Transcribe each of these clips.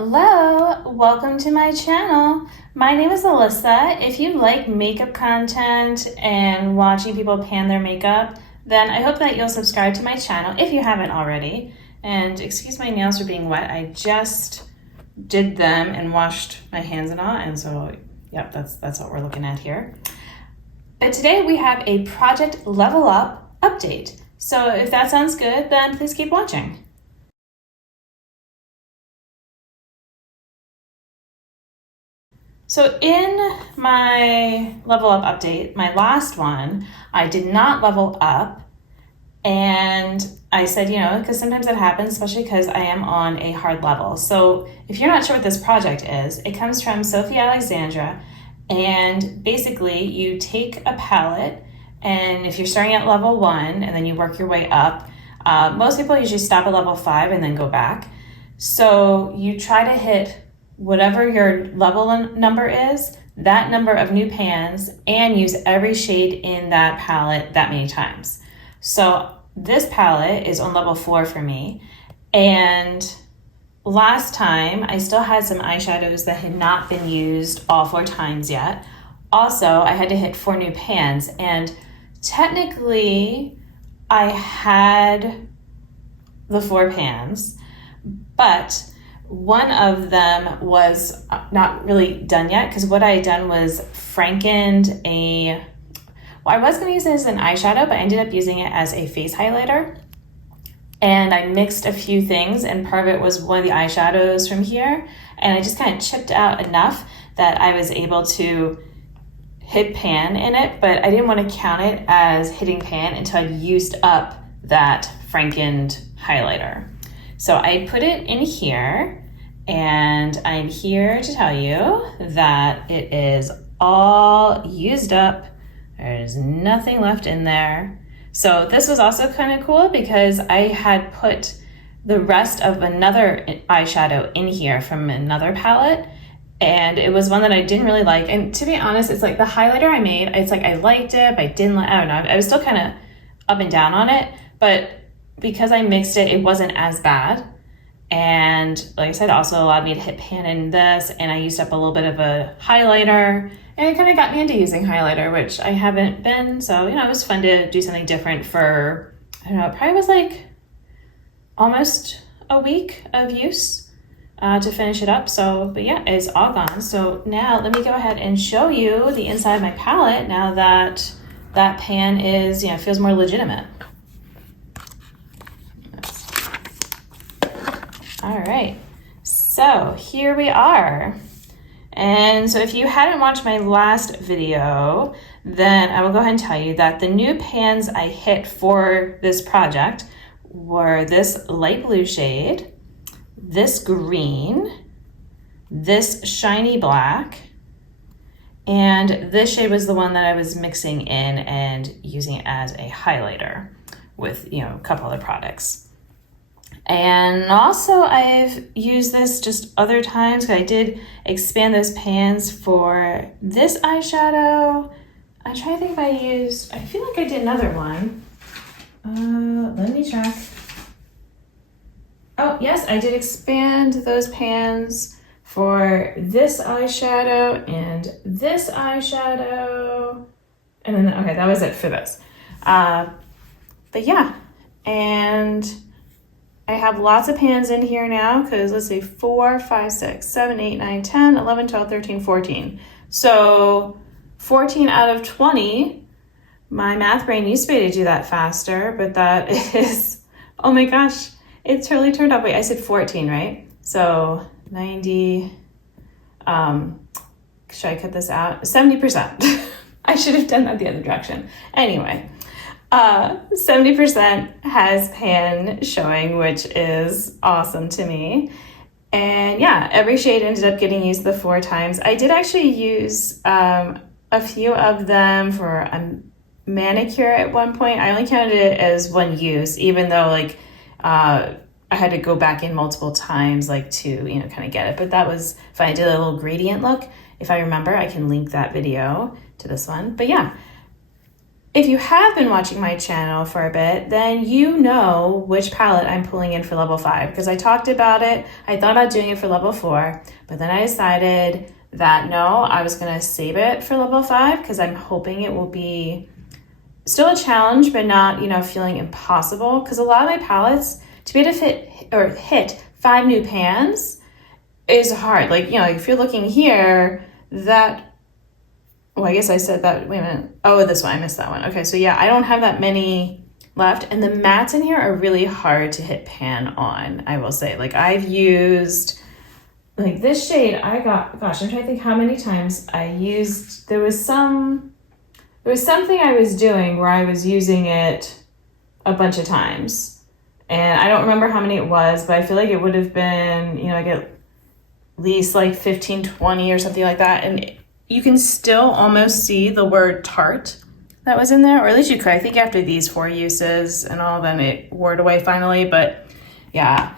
Hello, welcome to my channel. My name is Alyssa. If you like makeup content and watching people pan their makeup, then I hope that you'll subscribe to my channel if you haven't already. And excuse my nails for being wet. I just did them and washed my hands and all, and so yep, that's what we're looking at here. But today we have a Project Level Up update. So if that sounds good, then please keep watching. So in my level up update, my last one, I did not level up, and I said, because sometimes that happens, especially because I am on a hard level. So if you're not sure what this project is, it comes from Sophie Alexandra, and basically you take a palette, and if you're starting at level 1 and then you work your way up, most people usually stop at level 5 and then go back. So you try to hit whatever your level number is, that number of new pans, and use every shade in that palette that many times. So this palette is on level 4 for me, and last time I still had some eyeshadows that had not been used all 4 times yet. Also, I had to hit 4 new pans, and technically I had the 4 pans, but one of them was not really done yet, because what I had done was frankened I was going to use it as an eyeshadow, but I ended up using it as a face highlighter. And I mixed a few things, and part of it was one of the eyeshadows from here, and I just kind of chipped out enough that I was able to hit pan in it, but I didn't want to count it as hitting pan until I used up that frankened highlighter. So I put it in here, and I'm here to tell you that it is all used up. There's nothing left in there. So this was also kind of cool because I had put the rest of another eyeshadow in here from another palette, and it was one that I didn't really like. And to be honest, it's like the highlighter I made, it's like I liked it, but I didn't like, I don't know, I was still kind of up and down on it, but because I mixed it, it wasn't as bad. And like I said, also allowed me to hit pan in this, and I used up a little bit of a highlighter, and it kind of got me into using highlighter, which I haven't been. So, it was fun to do something different for, I don't know, it probably was like almost a week of use to finish it up. So, but yeah, it's all gone. So now let me go ahead and show you the inside of my palette now that that pan is, feels more legitimate. All right, so here we are. And so if you hadn't watched my last video, then I will go ahead and tell you that the new pans I hit for this project were this light blue shade, this green, this shiny black, and this shade was the one that I was mixing in and using it as a highlighter with, a couple other products. And also I've used this just other times, because I did expand those pans for this eyeshadow. I'm trying to think if I feel like I did another one. Let me check. Oh, yes, I did expand those pans for this eyeshadow and this eyeshadow. And then, okay, that was it for this. But yeah, and I have lots of pans in here now, because let's see, 4, 5, 6, 7, 8, 9, 10, 11, 12, 13, 14. So 14 out of 20. My math brain used to be able to do that faster, but that is, oh my gosh, it totally turned out. Wait, I said 14, right? So 90, should I cut this out? 70%. I should have done that the other direction. Anyway. 70% has pan showing, which is awesome to me. And yeah, every shade ended up getting used the 4 times. I did actually use a few of them for a manicure at one point. I only counted it as one use, even though I had to go back in multiple times to kind of get it. But that was fine. I did a little gradient look. If I remember, I can link that video to this one. But yeah. if you have been watching my channel for a bit, then you know which palette I'm pulling in for level 5 because I talked about it. I thought about doing it for level 4, but then I decided that no, I was going to save it for level 5 because I'm hoping it will be still a challenge, but not, feeling impossible. Because a lot of my palettes, to be able to hit 5 new pans is hard. Like, if you're looking here, I guess I said that, wait a minute. Oh, this one, I missed that one. Okay, so yeah, I don't have that many left. And the mattes in here are really hard to hit pan on, I will say. Like I've used, like this shade I'm trying to think how many times I used, there was something I was doing where I was using it a bunch of times. And I don't remember how many it was, but I feel like it would have been, like at least like 15, 20 or something like that. And you can still almost see the word Tarte that was in there, or at least you could. I think after these 4 uses and all, then it wore it away finally. But yeah,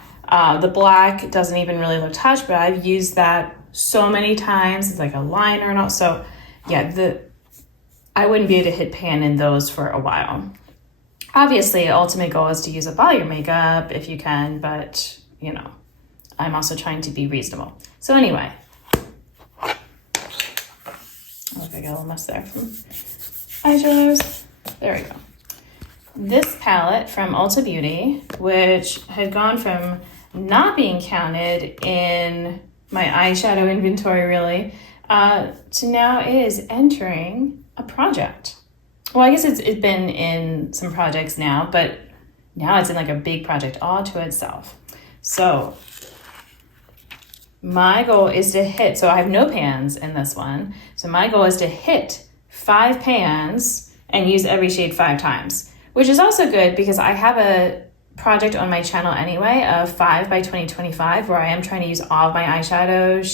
the black doesn't even really look touched, but I've used that so many times. It's like a liner and all. So yeah, I wouldn't be able to hit pan in those for a while. Obviously, ultimate goal is to use up all your makeup if you can, but I'm also trying to be reasonable. So anyway, look, I got a little mess there from eyeshadows. There we go. This palette from Ulta Beauty, which had gone from not being counted in my eyeshadow inventory really, to now it is entering a project. Well, I guess it's been in some projects now, but now it's in like a big project all to itself. So my goal is to hit, so I have no pans in this one. So my goal is to hit 5 pans and use every shade 5 times, which is also good because I have a project on my channel anyway of 5 by 2025 where I am trying to use all of my eyeshadow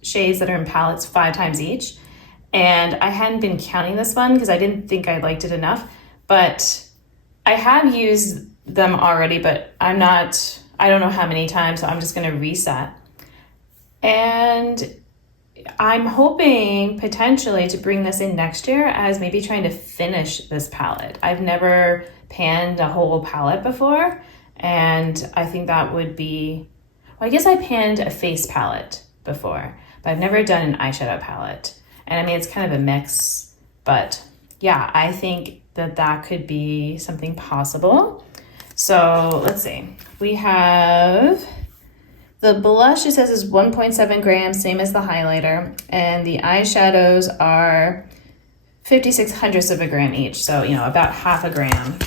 shades that are in palettes 5 times each. And I hadn't been counting this one because I didn't think I liked it enough, but I have used them already, but I don't know how many times, so I'm just gonna reset. And I'm hoping potentially to bring this in next year as maybe trying to finish this palette. I've never panned a whole palette before, and I think that would be, well, I guess I panned a face palette before, but I've never done an eyeshadow palette. And I mean, it's kind of a mix, but yeah, I think that could be something possible. So let's see. We have the blush, it says is 1.7 grams, same as the highlighter. And the eyeshadows are 56/100ths of a gram each. So, about half a gram.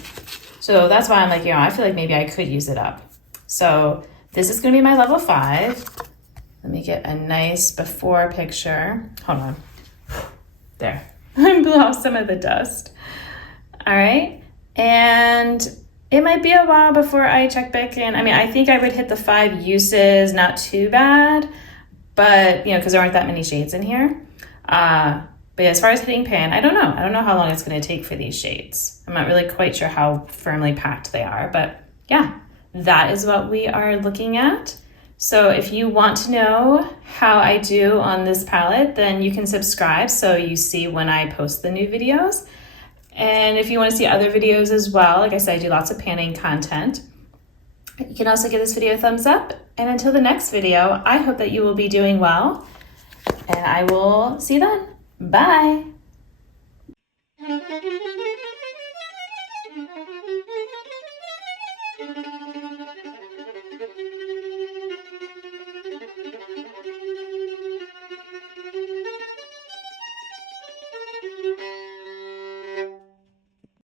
So that's why I'm like, I feel like maybe I could use it up. So this is gonna be my level 5. Let me get a nice before picture. Hold on. There. I blew off some of the dust. All right. And it might be a while before I check back in. I mean, I think I would hit the 5 uses, not too bad, but, because there aren't that many shades in here. But yeah, as far as hitting pan, I don't know. I don't know how long it's going to take for these shades. I'm not really quite sure how firmly packed they are, but yeah, that is what we are looking at. So if you want to know how I do on this palette, then you can subscribe so you see when I post the new videos. And if you want to see other videos as well, like I said, I do lots of panning content. You can also give this video a thumbs up. And until the next video, I hope that you will be doing well. And I will see you then. Bye.